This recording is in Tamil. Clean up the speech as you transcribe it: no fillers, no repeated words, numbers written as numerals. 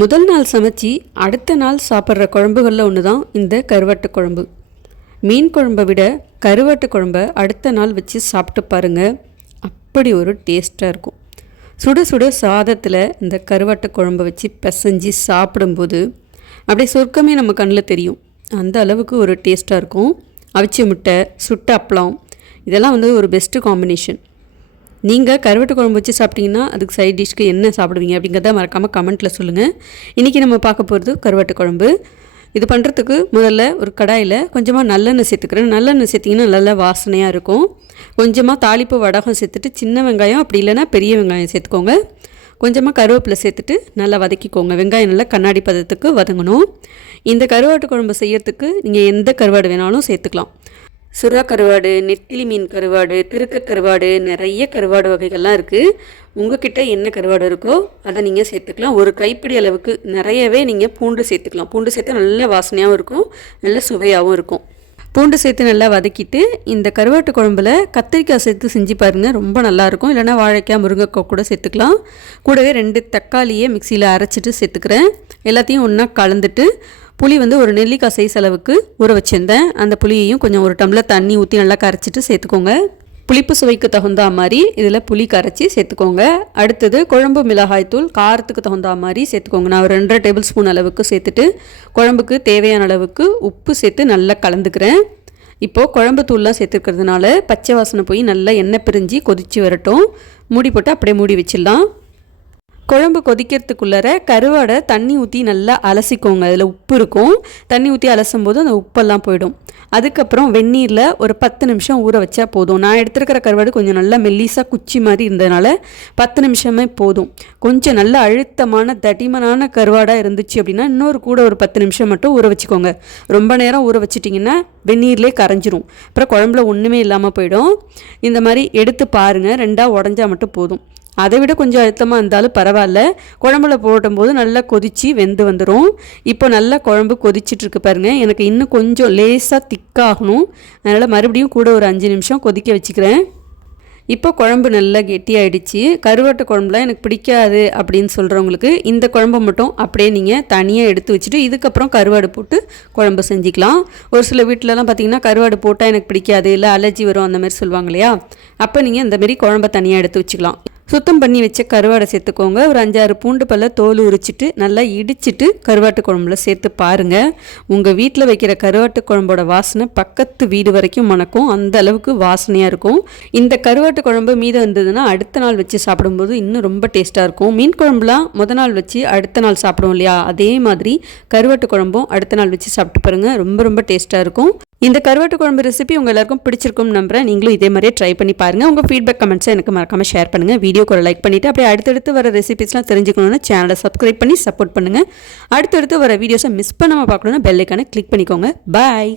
முதல் நாள் சமைச்சி அடுத்த நாள் சாப்பிட்ற குழம்புகளில் ஒன்று தான் இந்த கருவாட்டு குழம்பு. மீன் குழம்பை விட கருவாட்டு குழம்பை அடுத்த நாள் வச்சு சாப்பிட்டு பாருங்கள், அப்படி ஒரு டேஸ்ட்டாக இருக்கும். சுட சுட சாதத்தில் இந்த கருவாட்டு குழம்பை வச்சு பிசைஞ்சு சாப்பிடும்போது அப்படியே சொர்க்கமே நம்ம கண்ணில் தெரியும். அந்த அளவுக்கு ஒரு டேஸ்ட்டாக இருக்கும். அவிச்ச முட்டை, சுட்ட அப்பளம், இதெல்லாம் ஒரு பெஸ்ட்டு காம்பினேஷன். நீங்கள் கருவாட்டு குழம்பு வச்சு சாப்பிட்டீங்கன்னா அதுக்கு சைட் டிஷ்க்கு என்ன சாப்பிடுவீங்க அப்படிங்கிறத மறக்காமல் கமெண்ட்டில் சொல்லுங்கள். இன்றைக்கி நம்ம பார்க்க போகிறது கருவாட்டு குழம்பு. இது பண்ணுறதுக்கு முதல்ல ஒரு கடாயில் கொஞ்சமாக நல்லெண்ணெய் சேர்த்துக்கிறேன். நல்லெண்ணெய் சேர்த்திங்கன்னா நல்லா வாசனையாக இருக்கும். கொஞ்சமாக தாளிப்பு வடகம் சேர்த்துட்டு சின்ன வெங்காயம் அப்படி இல்லைன்னா பெரிய வெங்காயம் சேர்த்துக்கோங்க. கொஞ்சமாக கருவேப்பிலை சேர்த்துட்டு நல்லா வதக்கிக்கோங்க. வெங்காயம் நல்லா கண்ணாடி பதத்துக்கு வதங்கணும். இந்த கருவாட்டு குழம்பு செய்யறதுக்கு நீங்கள் எந்த கருவாடு வேணாலும் சேர்த்துக்கலாம். சுறா கருவாடு, நெத்திலி மீன் கருவாடு, திருக்க கருவாடு, நிறைய கருவாடு வகைகள்லாம் இருக்குது. உங்கள்கிட்ட என்ன கருவாடு இருக்கோ அதை நீங்கள் சேர்த்துக்கலாம். ஒரு கைப்பிடி அளவுக்கு நிறையவே நீங்கள் பூண்டு சேர்த்துக்கலாம். பூண்டு சேர்த்து நல்ல வாசனையாகவும் இருக்கும், நல்ல சுவையாகவும் இருக்கும். பூண்டு சேர்த்து நல்லா வதக்கிட்டு இந்த கருவாட்டு குழம்புல கத்திரிக்காய் சேர்த்து செஞ்சு பாருங்கள், ரொம்ப நல்லாயிருக்கும். இல்லைனா வாழைக்காய், முருங்கைக்காய் கூட சேர்த்துக்கலாம். கூடவே 2 தக்காளியை மிக்சியில் அரைச்சிட்டு சேர்த்துக்கிறேன். எல்லாத்தையும் ஒன்றா கலந்துட்டு புளி ஒரு நெல்லிக்காய் சைஸ் அளவுக்கு ஊற வச்சுருந்தேன். அந்த புளியையும் கொஞ்சம் ஒரு டம்ளர் தண்ணி ஊற்றி நல்லா கரைச்சிட்டு சேர்த்துக்கோங்க. புளிப்பு சுவைக்கு தகுந்த மாதிரி இதில் புளி கரைச்சி சேர்த்துக்கோங்க. அடுத்தது குழம்பு மிளகாய் தூள் காரத்துக்கு தகுந்த மாதிரி சேர்த்துக்கோங்க. நான் ஒரு 2.5 டேபிள் ஸ்பூன் அளவுக்கு சேர்த்துட்டு குழம்புக்கு தேவையான அளவுக்கு உப்பு சேர்த்து நல்லா கலந்துக்கிறேன். இப்போது குழம்பு தூள்லாம் சேர்த்துக்கிறதுனால பச்சை வாசனை போய் நல்லா எண்ணெய் பிரிஞ்சு கொதித்து வரட்டும். மூடி போட்டு அப்படியே மூடி வச்சிடலாம். குழம்பு கொதிக்கிறதுக்குள்ளார கருவாடை தண்ணி ஊற்றி நல்லா அலசிக்கோங்க. அதில் உப்பு இருக்கும். தண்ணி ஊற்றி அலசும் போது அந்த உப்பெல்லாம் போயிடும். அதுக்கப்புறம் வெந்நீரில் ஒரு 10 நிமிஷம் ஊற வச்சா போதும். நான் எடுத்துருக்கிற கருவாடு கொஞ்சம் நல்லா மெல்லிசாக குச்சி மாதிரி இருந்ததுனால 10 நிமிஷமே போதும். கொஞ்சம் நல்ல அழுத்தமான தடிமனான கருவாடாக இருந்துச்சு அப்படின்னா இன்னொரு கூட ஒரு 10 நிமிஷம் மட்டும் ஊற வச்சுக்கோங்க. ரொம்ப நேரம் ஊற வச்சிட்டிங்கன்னா வெந்நீர்லேயே கரைஞ்சிரும். அப்புறம் குழம்புல ஒன்றுமே இல்லாமல் போயிடும். இந்த மாதிரி எடுத்து பாருங்கள், 2ஆக உடஞ்சா மட்டும் போதும். அதை விட கொஞ்சம் அழுத்தமாக இருந்தாலும் பரவாயில்ல. குழம்புல போடும்போது நல்லா கொதித்து வெந்து வந்துடும். இப்போ நல்லா குழம்பு கொதிச்சிட்ருக்கு பாருங்கள். எனக்கு இன்னும் கொஞ்சம் லேசாக திக்காகணும். அதனால் மறுபடியும் கூட ஒரு 5 நிமிஷம் கொதிக்க வச்சுக்கிறேன். இப்போ குழம்பு நல்லா கெட்டியாயிடுச்சு. கருவாட்டு குழம்புலாம் எனக்கு பிடிக்காது அப்படின்னு சொல்கிறவங்களுக்கு இந்த குழம்பு மட்டும் அப்படியே நீங்கள் தனியாக எடுத்து வச்சுட்டு இதுக்கப்புறம் கருவாடு போட்டு குழம்பு செஞ்சுக்கலாம். ஒரு சில வீட்டிலலாம் பார்த்திங்கன்னா கருவாடு போட்டால் எனக்கு பிடிக்காது, இல்லை அலர்ஜி வரும் அந்த மாதிரி சொல்லுவாங்க இல்லையா. அப்போ நீங்கள் இந்தமாரி குழம்பை தனியாக எடுத்து வச்சுக்கலாம். சுத்தம் பண்ணி வச்ச கருவாடை சேர்த்துக்கோங்க. ஒரு 5-6 பூண்டு பல்ல தோல் உரிச்சிட்டு நல்லா இடிச்சிட்டு கருவாட்டு குழம்புல சேர்த்து பாருங்கள். உங்கள் வீட்டில் வைக்கிற கருவாட்டு குழம்போட வாசனை பக்கத்து வீடு வரைக்கும் மணக்கும். அந்த அளவுக்கு வாசனையாக இருக்கும். இந்த கருவாட்டு குழம்பு மீதம் இருந்ததுன்னா அடுத்த நாள் வச்சு சாப்பிடும்போது இன்னும் ரொம்ப டேஸ்ட்டாக இருக்கும். மீன் குழம்புலாம் முதல் நாள் வச்சு அடுத்த நாள் சாப்பிடுவோம் இல்லையா, அதே மாதிரி கருவாட்டு குழம்பும் அடுத்த நாள் வச்சு சாப்பிட்டு பாருங்கள், ரொம்ப ரொம்ப டேஸ்ட்டாக இருக்கும். இந்த கருவாட்டு குழம்பு ரெசிபி உங்கள் எல்லாருக்கும் பிடிச்சிருக்கும்னு நம்புறேன். நீங்களும் இதே மாதிரியே ட்ரை பண்ணி பாருங்கள். உங்கள் ஃபீட்பேக் கமெண்ட்ஸை எனக்கு மறக்காமல் ஷேர் பண்ணுங்கள். வீடியோக்கு ஒரு லைக் பண்ணிவிட்டு அப்படியே அடுத்தடுத்து வர ரெசிபிஸ்லாம் தெரிஞ்சுக்கணும்னா சேனலை சப்ஸ்கிரைப் பண்ணி சப்போர்ட் பண்ணுங்கள். அடுத்தடுத்து வர வீடியோஸை மிஸ் பண்ணாமல் பார்க்கணுன்னா பெல் ஐக்கானை கிளிக் பண்ணிக்கோங்க. பாய்.